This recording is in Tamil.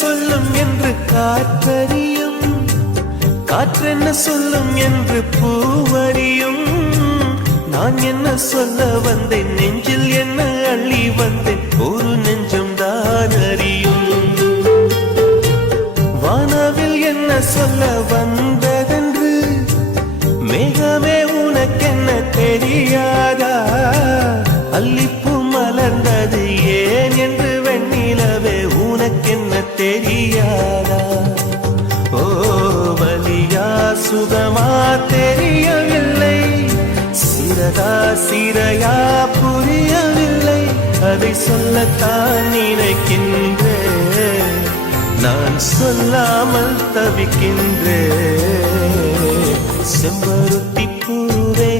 சொல்லும் என்று காற்றறியும், காற்றென்ன சொல்லும் என்று பூவறியும். நான் என்ன சொல்ல வந்தேன், நெஞ்சில் என்ன அள்ளி வந்தேன், ஒரு நெஞ்சம் தான் அறியும். வானவில் என்ன சொல்ல வந்ததென்று மேகமே உனக்கென்ன தெரியாதா? அல்லிப்பூ மலர்ந்தது ஏன் என்று வெண்ணிலவே உனக்கென்ன தெரியாதா? ஓ வலியா சுகமா தெரியவில்லை, சிறதா சிறையா புரியவில்லை. அதை சொல்லத்தான் நினைக்கின்றேன், நான் சொல்லாமல் தவிக்கின்றேன். செம்பருத்தி பூவே